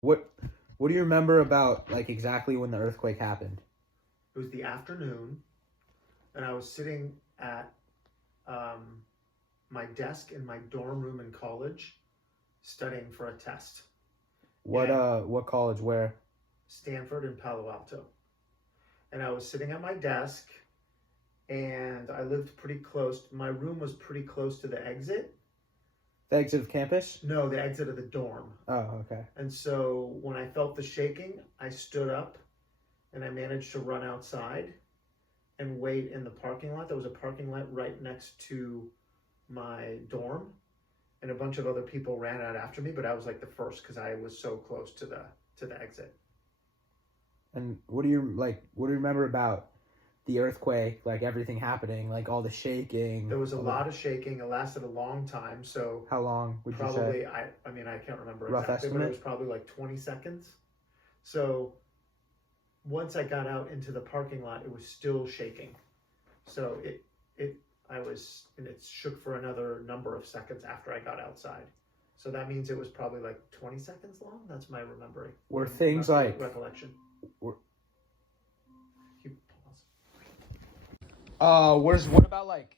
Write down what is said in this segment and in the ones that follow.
What What do you remember about like exactly when the earthquake happened? It was the afternoon, and I was sitting at um, my desk in my dorm room in college studying for a test. And What college? Where? Stanford and Palo Alto. And I was sitting at my desk, and I lived pretty close. My room was pretty close to the exit. The exit of campus? No, the exit of the dorm. Oh, okay. And so when I felt the shaking, I stood up and I managed to run outside and wait in the parking lot. There was a parking lot right next to my dorm, and a bunch of other people ran out after me, but I was like the first because I was so close to the exit. And what do you remember about the earthquake, like everything happening, like all the shaking? There was a All lot of shaking. It lasted a long time, so How long would you say? probably I mean I can't remember Rough exactly, but it was estimate? probably like 20 seconds. So once I got out into the parking lot, it was still shaking. So it I was and it shook for another number of seconds after I got outside. So that means it was probably like 20 seconds long. That's my remembering, Were things like recollection. were, You pause. where's what about like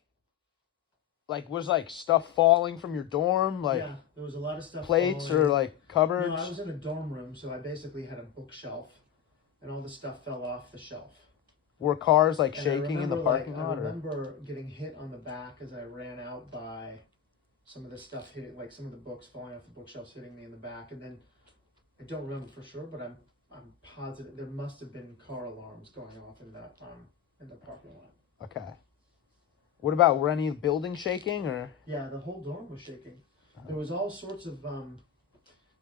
was like stuff falling from your dorm, like Yeah, there was a lot of stuff plates or falling. like No, I cupboards? was in a dorm room, so I basically had a bookshelf, and all the stuff fell off the shelf. Were cars like And I shaking in the remember, parking I lot or? remember getting hit on the back as I ran out by some of the stuff hitting, like some of the books falling off the bookshelves hitting me in the back, and then I don't remember for sure, but I'm positive there must have been car alarms going off in the parking lot. Okay. What about were any buildings shaking or? Yeah, the whole dorm was shaking. There was all sorts of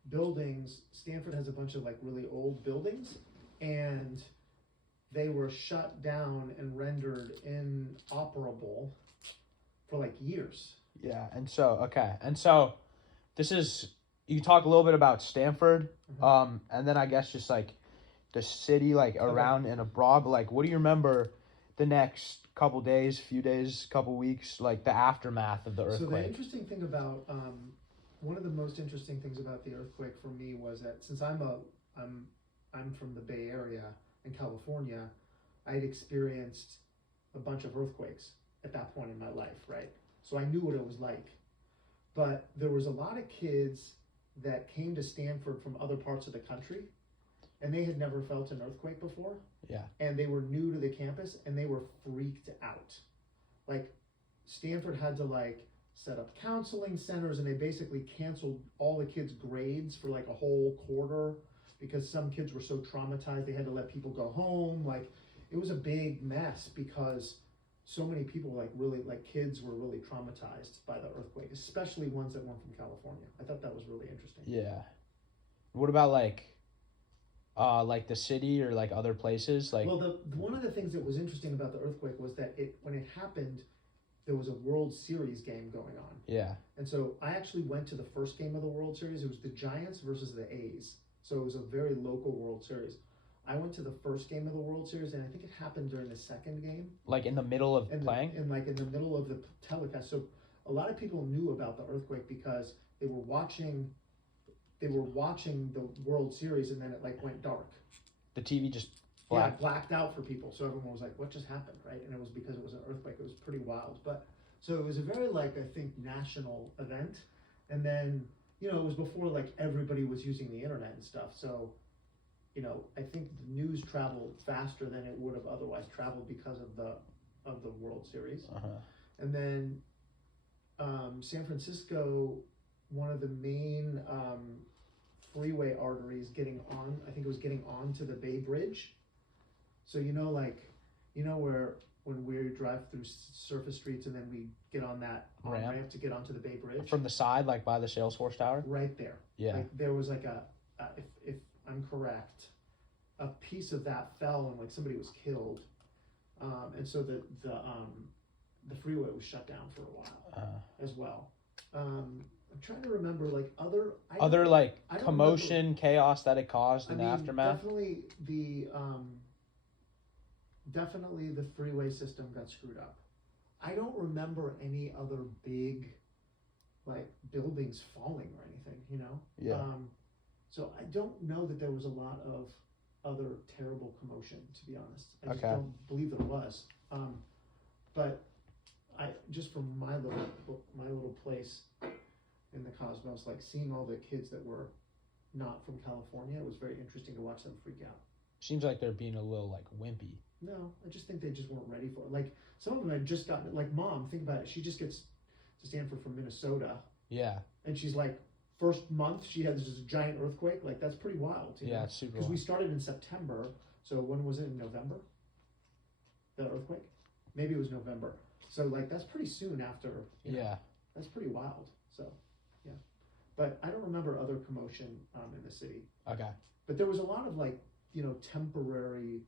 buildings. Stanford has a bunch of like really old buildings, and they were shut down and rendered inoperable for like years. Yeah, and so this is you talk a little bit about Stanford, and then I guess just like the city, like Okay. around and abroad. But like, what do you remember the next couple days, few days, couple weeks, like the aftermath of the So the earthquake? interesting thing about one of the most interesting things about the earthquake for me was that since I'm I'm from the Bay Area in California, I had experienced a bunch of earthquakes at that point in my life, right? So I knew what it was like. But there was a lot of kids that came to Stanford from other parts of the country, and they had never felt an earthquake before, Yeah, and they were new to the campus, and they were freaked out. Like Stanford had to like set up counseling centers, and they basically canceled all the kids' grades for like a whole quarter because some kids were so traumatized they had to let people go home. Like it was a big mess because so many people like really like kids were really traumatized by the earthquake, especially ones that weren't from California. I thought that was really interesting. yeah. What about like the city or like other places? Like, Well, the one of the things that was interesting about the earthquake was that it when it happened, there was a World Series game going on. yeah, And so I actually went to the first game of the World Series. It was the Giants versus the A's. So it was a very local World Series. I went to the first game of the World Series, and I think it happened during the second game, like in the middle of and playing. like in the middle of the telecast. So a lot of people knew about the earthquake because they were watching the World Series, and then it like went dark. The TV just Yeah, black. blacked out for people. So everyone was like, "What just happened?" Right? And it was because it was an earthquake. It was pretty wild, but so it was a very like I think national event. And then it was before like everybody was using the internet and stuff. So I think the news traveled faster than it would have otherwise traveled because of the World Series. Uh-huh. And then San Francisco, one of the main freeway arteries getting on. I think it was getting on to the Bay Bridge. So like where when we drive through surface streets and then we get on that on Ramp ramp to get onto the Bay Bridge. from the side, like by the Salesforce Tower. Right there. Yeah. Like there was like if I'm correct, a piece of that fell and like somebody was killed, and so the freeway was shut down for a while as well. I'm trying to remember like Other like I don't commotion, remember. chaos that it caused I in the mean, aftermath. definitely the freeway system got screwed up. I don't remember any other big like buildings falling or anything. Yeah. So I don't know that there was a lot of other terrible commotion, to be honest. I just Okay. don't believe there was. But I just from my little place in the cosmos, like seeing all the kids that were not from California, it was very interesting to watch them freak out. Seems like they're being a little like wimpy. No, I just think they just weren't ready for it. Like some of them had just gotten like mom. Think about it. She just gets to Stanford from Minnesota, Yeah. and she's like, first month she had this giant earthquake. Like that's pretty wild. Yeah, it's super. Because we started in September. So when was it, in November? The earthquake? Maybe it was November. So like that's pretty soon after. You know, Yeah. that's pretty wild. So yeah, but I don't remember other commotion in the city. Okay. But there was a lot of like, temporary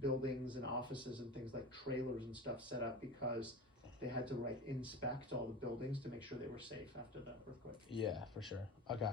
buildings and offices and things like trailers and stuff set up because they had to inspect all the buildings to make sure they were safe after the earthquake. Yeah, for sure. Okay.